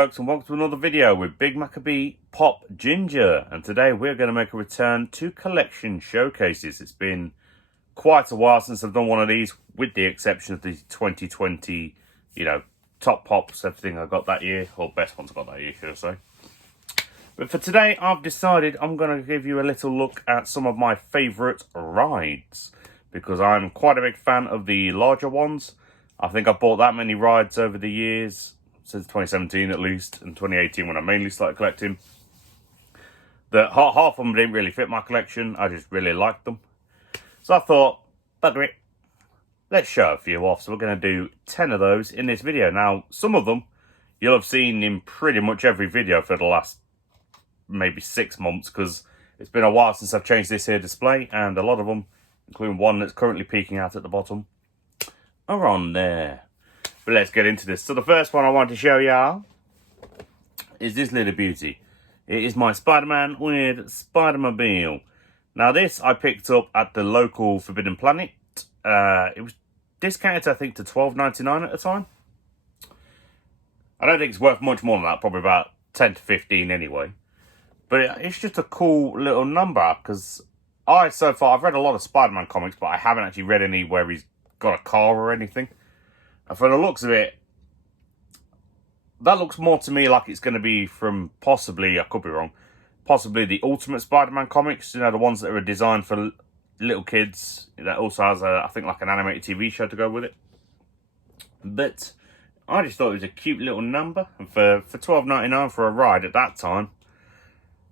folks, and welcome to another video with Big Maccabee Pop Ginger. And today we're going to make a return to collection showcases. It's been quite a while since I've done one of these, with the exception of the 2020, top pops, everything I got that year, or best ones I got that year, should I say. But for today, I've decided I'm going to give you a little look at some of my favourite rides, because I'm quite a big fan of the larger ones. I think I've bought that many rides over the years, since 2017 at least, and 2018 when I mainly started collecting, that half of them didn't really fit my collection. I just really liked them. So I thought, bugger it, let's show a few off. So we're going to do 10 of those in this video. Now, some of them you'll have seen in pretty much every video for the last maybe 6 months, because it's been a while since I've changed this here display, and a lot of them, including one that's currently peeking out at the bottom, are on there. But let's get into this. So the first one I want to show y'all is this little beauty. It is my Spider-Man with Spider-Mobile. Now this I picked up at the local Forbidden Planet. It was discounted, I think, to $12.99 at the time. I don't think it's worth much more than that, probably about 10 to 15 anyway. But it's just a cool little number, because so far, I've read a lot of Spider-Man comics, but I haven't actually read any where he's got a car or anything. And from the looks of it, that looks more to me like it's going to be from possibly, I could be wrong, possibly the Ultimate Spider-Man comics, the ones that are designed for little kids. That also has, I think, like an animated TV show to go with it. But I just thought it was a cute little number. And for $12.99 for a ride at that time,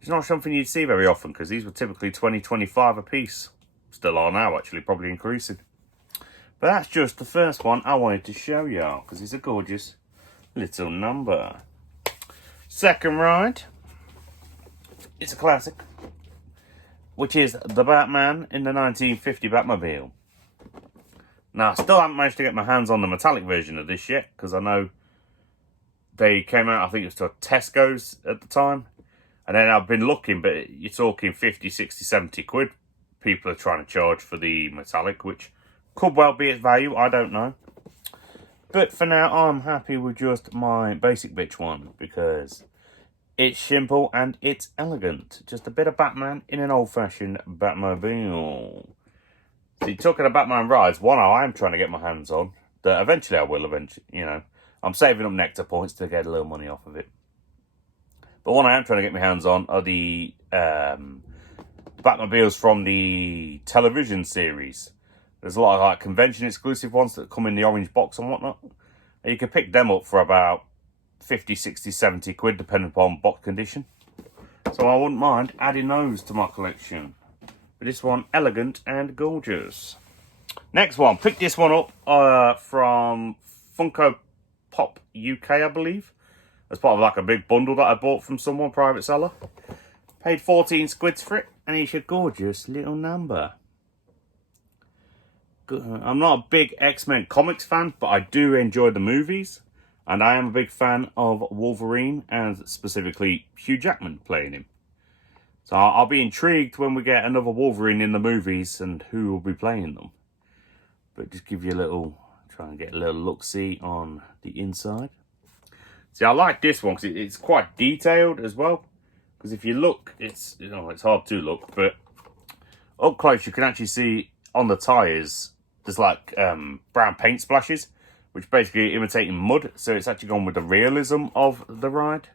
it's not something you'd see very often, because these were typically $20, $25 a piece. Still are now, actually, probably increasing. But that's just the first one I wanted to show y'all, because it's a gorgeous little number. Second ride, it's a classic, which is the Batman in the 1950 Batmobile. Now, I still haven't managed to get my hands on the metallic version of this yet, because I know they came out, I think it was to Tesco's at the time. And then I've been looking, but you're talking 50, 60, 70 quid. People are trying to charge for the metallic, which could well be its value, I don't know. But for now, I'm happy with just my basic bitch one, because it's simple and it's elegant. Just a bit of Batman in an old-fashioned Batmobile. See, talking about Batman rides, one I am trying to get my hands on, that eventually I will I'm saving up nectar points to get a little money off of it. But one I am trying to get my hands on are the Batmobiles from the television series. There's a lot of like convention exclusive ones that come in the orange box and whatnot. And you can pick them up for about 50, 60, 70 quid, depending upon box condition. So I wouldn't mind adding those to my collection. But this one, elegant and gorgeous. Next one, picked this one up from Funko Pop UK, I believe. As part of like a big bundle that I bought from someone, private seller. Paid 14 squids for it, and it's a gorgeous little number. I'm not a big X-Men comics fan, but I do enjoy the movies. And I am a big fan of Wolverine, and specifically Hugh Jackman playing him. So I'll be intrigued when we get another Wolverine in the movies and who will be playing them. But just give you a little, try and get a little look-see on the inside. See, I like this one because it's quite detailed as well. Because if you look, it's hard to look, but up close you can actually see on the tyres, there's like brown paint splashes, which basically imitating mud. So it's actually gone with the realism of the ride.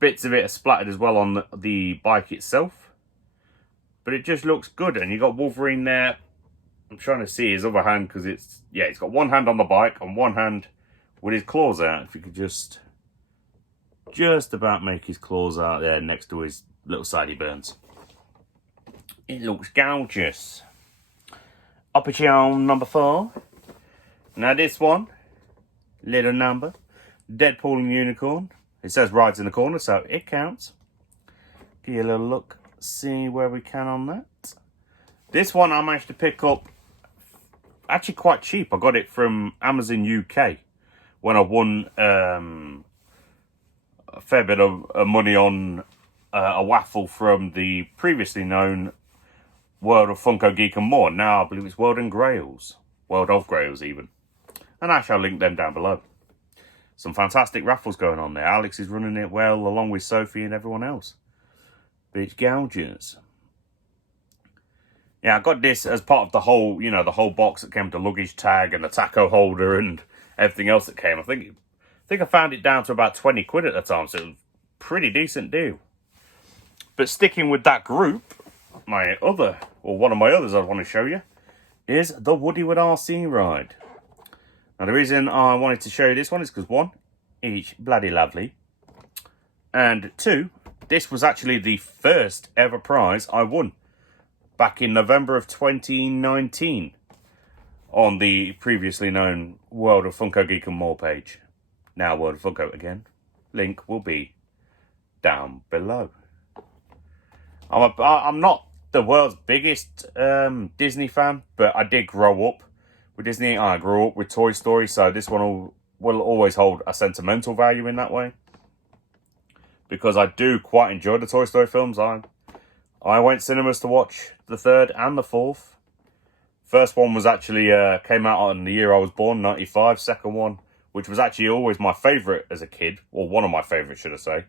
Bits of it are splattered as well on the bike itself. But it just looks good. And you got Wolverine there. I'm trying to see his other hand because he's got one hand on the bike and one hand with his claws out. If you could just about make his claws out there next to his little sideburns. It looks gorgeous. Option number 4. Now this one, little number, Deadpool and Unicorn. It says rides in the corner, so it counts. Give you a little look, see where we can on that. This one I managed to pick up actually quite cheap. I got it from Amazon UK when I won a fair bit of money on a waffle from the previously known World of Funko Geek and More. Now I believe it's World of Grails even. And I shall link them down below. some fantastic raffles going on there. Alex is running it well, along with Sophie and everyone else. Beach Gougers. Yeah, I got this as part of the whole, you know, the whole box that came with the luggage tag and the taco holder and everything else that came. I think I found it down to about 20 quid at the time, so it was a pretty decent deal. But sticking with that group, one of my others I want to show you is the Woodywood RC ride. Now, the reason I wanted to show you this one is because, one, it's bloody lovely. And two, this was actually the first ever prize I won back in November of 2019 on the previously known World of Funko Geek and More page. Now World of Funko again. Link will be down below. I'm not the world's biggest Disney fan, but I did grow up with Disney. I grew up with Toy Story, so this one will always hold a sentimental value in that way. Because I do quite enjoy the Toy Story films. I went cinemas to watch the third and the fourth. First one was actually came out on the year I was born, 95. Second one, which was actually always my favourite as a kid, or one of my favourites, should I say,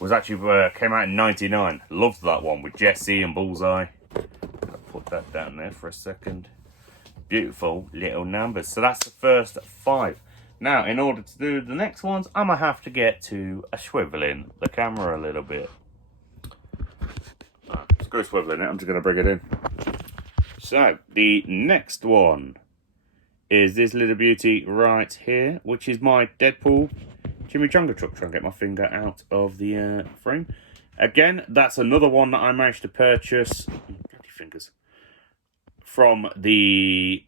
was actually came out in 99. Loved that one with Jessie and Bullseye. I'll put that down there for a second. Beautiful little numbers. So that's the first 5. Now, in order to do the next ones, I'm going to have to get to a swiveling the camera a little bit. Let's go swiveling it. I'm just going to bring it in. So, the next one is this little beauty right here, which is my Deadpool chimichanga truck. Trying to get my finger out of the frame. Again, that's another one that I managed to purchase. Bloody fingers. From the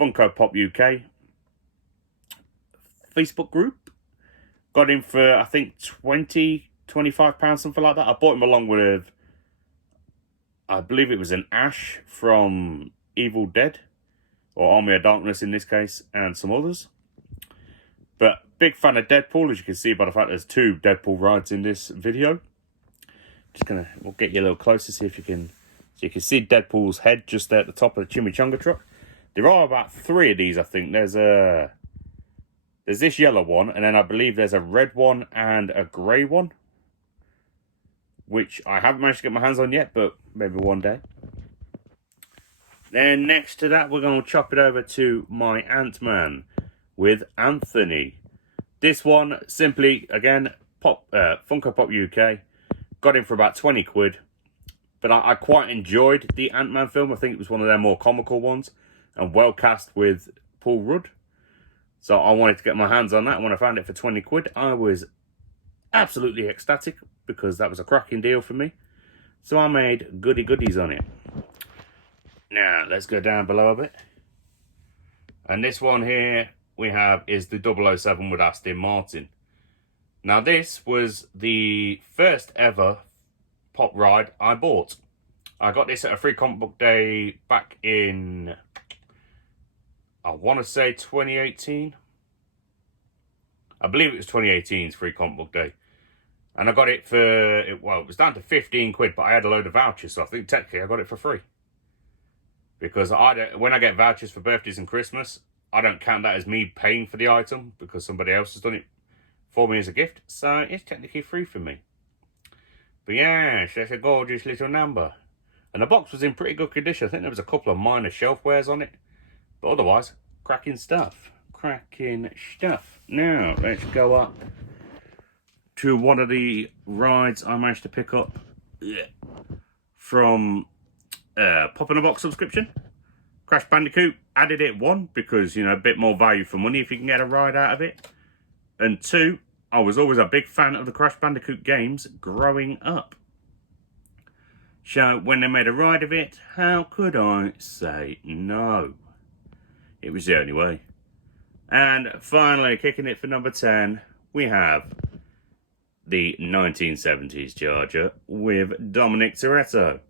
Funko Pop UK Facebook group. Got him for, I think, £25, something like that. I bought him along with, I believe it was an Ash from Evil Dead, or Army of Darkness in this case, and some others. But big fan of Deadpool, as you can see by the fact there's 2 Deadpool rides in this video. We'll get you a little closer, see if you can, so you can see Deadpool's head just there at the top of the chimichanga truck. There are about 3 of these, I think. There's this yellow one, and then I believe there's a red one and a grey one, which I haven't managed to get my hands on yet, but maybe one day. Then next to that, we're going to chop it over to my Ant-Man with Anthony. This one, simply, again, Funko Pop UK. Got him for about 20 quid. But I quite enjoyed the Ant-Man film. I think it was one of their more comical ones, and well cast with Paul Rudd. So I wanted to get my hands on that. When I found it for 20 quid, I was absolutely ecstatic because that was a cracking deal for me. So I made goodies on it. Now, let's go down below a bit. And this one here we have is the 007 with Aston Martin. Now, this was the first ever pop ride I bought. I got this at a free comic book day back in, I want to say 2018. I believe it was 2018's free comic book day. And I got it for, well, it was down to 15 quid, but I had a load of vouchers, so I think technically I got it for free. Because when I get vouchers for birthdays and Christmas, I don't count that as me paying for the item, because somebody else has done it for me as a gift, so it's technically free for me. But yeah, that's a gorgeous little number. And the box was in pretty good condition. I think there was a couple of minor shelf wears on it. But otherwise, cracking stuff. Cracking stuff. Now, let's go up to one of the rides I managed to pick up from Pop in a Box subscription. Crash Bandicoot. Added it, 1, because, you know, a bit more value for money if you can get a ride out of it. And 2, I was always a big fan of the Crash Bandicoot games growing up. So, when they made a ride of it, how could I say no? It was the only way. And finally, kicking it for number 10, we have the 1970s Charger with Dominic Toretto.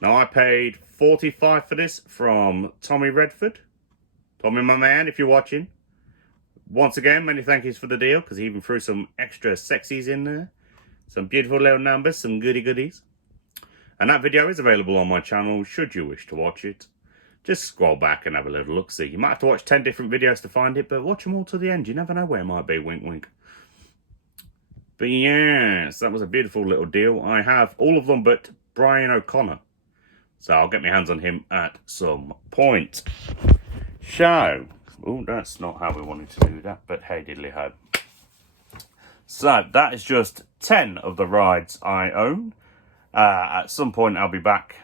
Now, I paid $45 for this from Tommy Redford. Tommy, my man, if you're watching. Once again, many thank yous for the deal, because he even threw some extra sexies in there. Some beautiful little numbers, some goodies. And that video is available on my channel, should you wish to watch it. just scroll back and have a little look-see. You might have to watch 10 different videos to find it, but watch them all to the end. You never know where it might be, wink, wink. But yes, that was a beautiful little deal. I have all of them but Brian O'Connor. So I'll get my hands on him at some point. So, oh, that's not how we wanted to do that, but hey diddly ho. So, that is just 10 of the rides I own. At some point I'll be back,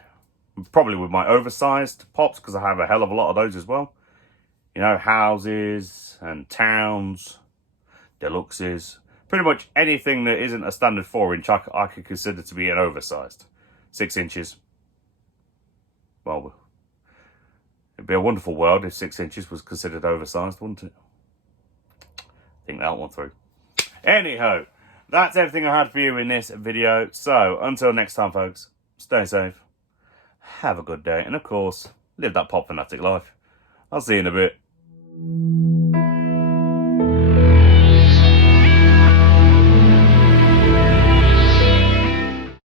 probably with my oversized pops, because I have a hell of a lot of those as well. You know, houses and towns, deluxes. Pretty much anything that isn't a standard 4-inch I could consider to be an oversized. 6 inches. Well, it'd be a wonderful world if 6 inches was considered oversized, wouldn't it? Think that one through. Anyhow, that's everything I had for you in this video. So, until next time, folks, stay safe, have a good day, and of course, live that Pop Fanatic life. I'll see you in a bit.